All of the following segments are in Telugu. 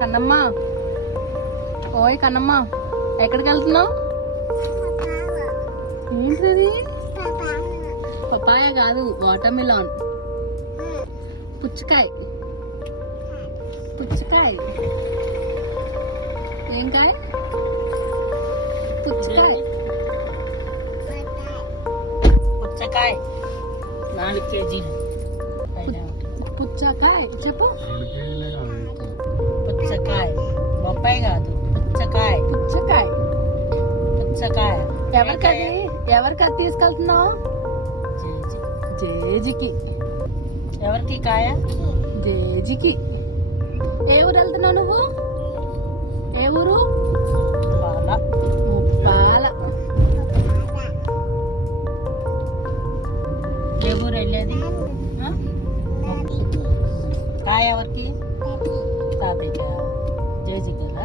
కన్నమ్మ, ఓయ్ కన్నమ్మ, ఎక్కడికి వెళ్తున్నావు? ఏంటిది? పపాయ కాదు, వాటర్ మిలాన్. పుచ్చకాయ. పుచ్చకాయ ఏం కాయ? పుచ్చకాయ. పుచ్చకాయ 4 కేజీలు. పుచ్చకాయ చెప్పు. పుచ్చకాయ, బొప్పాయి కాదు, పుచ్చకాయ. పుచ్చకాయ. పుచ్చకాయ ఎవరికి తీసుకెళ్తున్నావు? జేజికి. ఎవరికి కాయ? జేజికి. ఏ ఊరు వెళ్తున్నావు నువ్వు? ఏ ఊరు? ముప్పాల. ఏ ఊరు వెళ్ళేది? కాయ ఎవరికి? తాపిక. జేజికలా?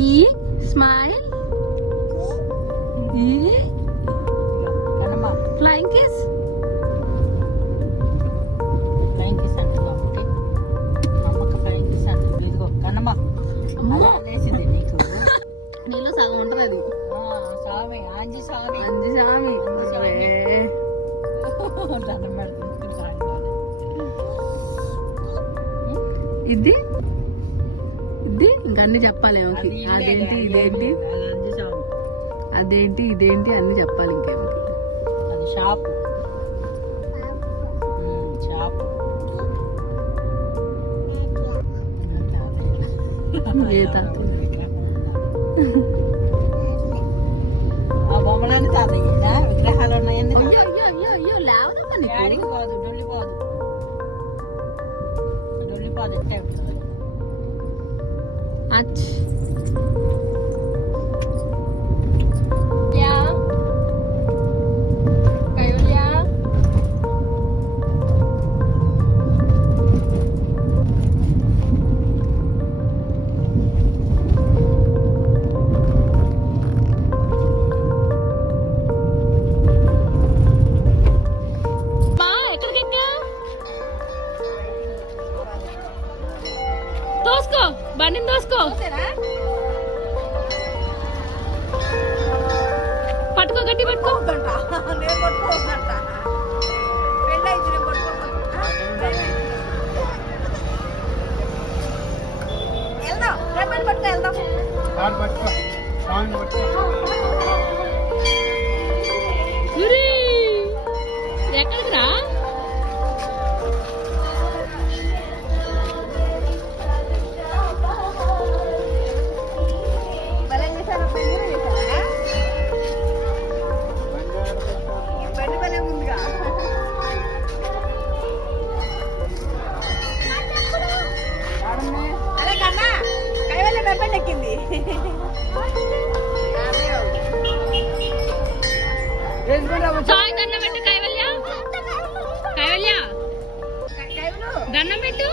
ఈ స్మైల్. ఈ ఫ్లయింగ్ కిస్. ఫ్లయింగ్ కిస్ అంటే అమ్మకి ఫ్లయింగ్ కిస్ అంటే ఇదిగో కన్నమ్మ అనేసింది నీకు. నీలో సగం ఉంటుంది అది. స్వామి ఆంజీ స్వామి. అంజి స్వామి. దండం పెడుతుంది. ఇది ఇది ఇంకా అన్ని చెప్పాలి. అదేంటి ఇదేంటి అదేంటి ఇదేంటి అన్ని చెప్పాలి. ఇంకేమిటి? అది షాపు. షాపు. ఆ బొమ్మలన్నీ తాతయ్య విగ్రహాలు ఉన్నాయండి. డాడీకి పోదు, డొల్లిపోదు. డొల్లిపోదు ఎట్టే ఉంటుంది. దోసుకో బండిని దోసుకో. పట్టుకో, గట్టి పట్టుకో. ఎక్కడికి రా? ఎక్కింది. దండం పెట్టు.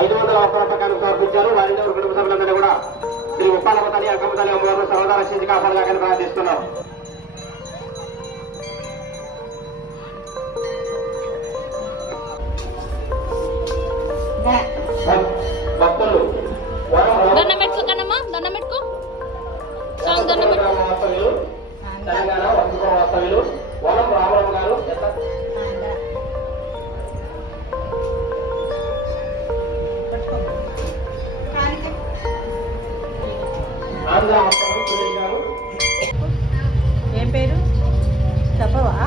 500 ఒక్క ప్రకారం సమర్పించారు. వారిని ఎవరి కుటుంబ సభ్యులందరినీ కూడా శ్రీ ఉప్పాలమ్మ తల్లి అక్కమ్మ తల్లి అమ్మగారు సర్వదా రక్షించి కాపాడగానే ప్రార్థిస్తున్నాం. భక్తులు దండం పెట్టుకో కన్నమ్మ, దండం పెట్టుకో. చాలు దండం పెట్టుకో. వాస్తవ్యులు తెలంగాణ వంశపురం వాస్తవ్యులు వనం రామరావు గారు ఆంధ్ర వాస్తవ్యులు సురేష్ గారు. ఏం పేరు చెప్పవా?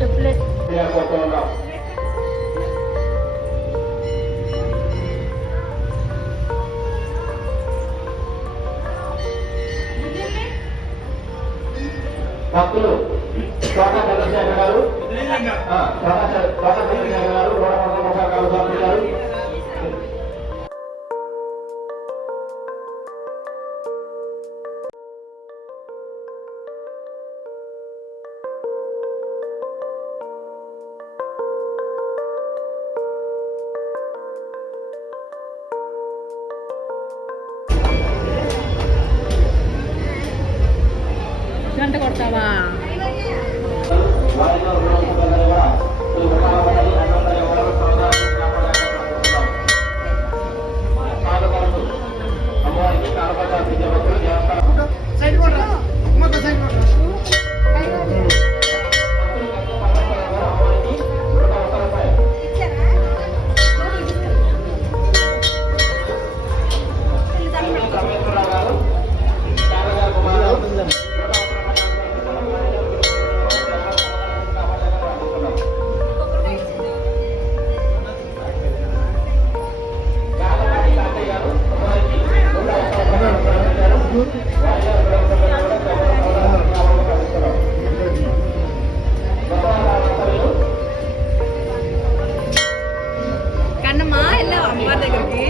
చెప్పలేదు. కోరుతున్నాం. భక్తులు తోట చంద్రశేఖర్ గారు, తోట చంద్రశేఖర్ గారు, గారు గంట కొడతావా? వారిలో గృహసభ్యులందరూ కూడా శ్రీ ఉప్పాలమ్మ తల్లి అక్కమ్మ తల్లి అమ్మగారు సర్వదా రక్షించి కాపాడగానే ప్రార్థిస్తున్నాం. పాదకొరకు అమ్మవారికి కాలపత్ర భక్తులు దేవస్థానం రమేశ్వరరావు గారు, శారదా కుమార్ కన్నమ్మ వెళ్ళావా అమ్మ దగ్గరికి?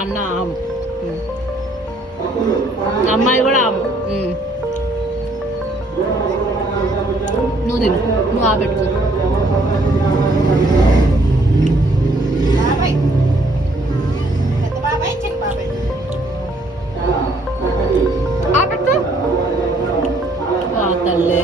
అన్న అమ్మాయి కూడా నువ్వు తిను, నువ్వు పెట్టుకో. పెట్టుకో తల్లే.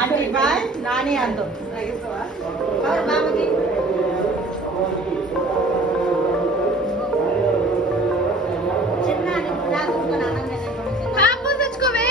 ఆంటీ బాయ్ నాని అందో బాబుకి తెచ్చుకోవే.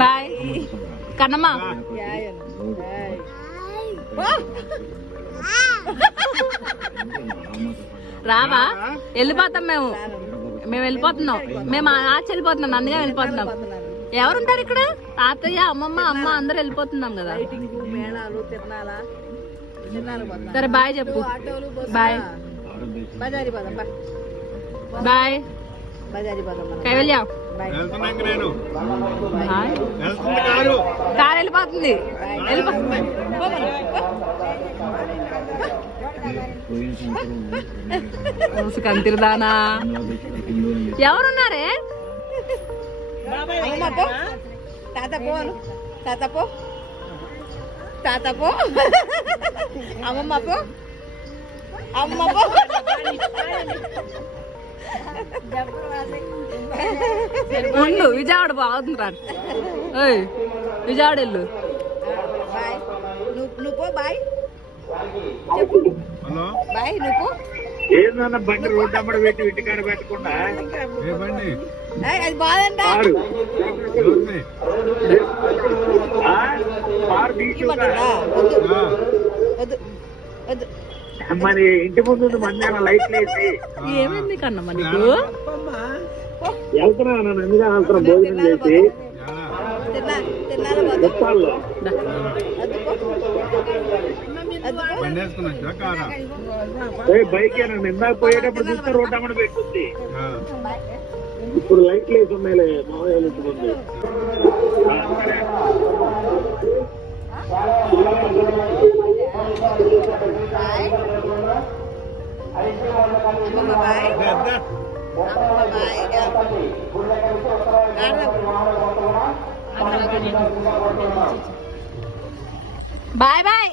బాయ్ కన్నమ్మ. రావా? వెళ్ళిపోతాం మేము వెళ్ళిపోతున్నాం. మేము ఆచి వెళ్ళిపోతున్నాం, నందిగా వెళ్ళిపోతున్నాం. ఎవరుంటారు ఇక్కడ? తాతయ్య, అమ్మమ్మ, అమ్మ అందరు వెళ్ళిపోతున్నాం కదా. సరే బాయ్ చెప్పు. Bye bye Kaivalya. కారు వెళ్ళిపోతుంది. కంతిరిదానా ఎవరున్నారే? తాతపో తాతపో తాతపో అమ్మమ్మపో అమ్మపో ఉండు, విజయవాడ బాగుంది. విజయవాడ వెళ్ళు. నువ్వు పో బాయ్ బాయ్ నువ్వు ఏందన్న బండి రోడ్డు అమ్మడి పెట్టి ఇంటికాడ పెట్టకుండా అది బాధంట మరి ఇంటి ముందు మధ్యాహ్నం లైట్లు వేసి ఏమైంది కన్నమ్మ నీకు? వెళ్తున్నా వెళ్తున్నా భోజనం చేసి చెప్పాలి బైక్ ఇందాక పోయేటప్పుడు చూస్తే రోడ్డు అమ్మడి పెట్టుద్ది. ఇప్పుడు లైట్లు వేసి ఉన్నాయిలే మామయ్య ఇంటి ముందు. Bye bye.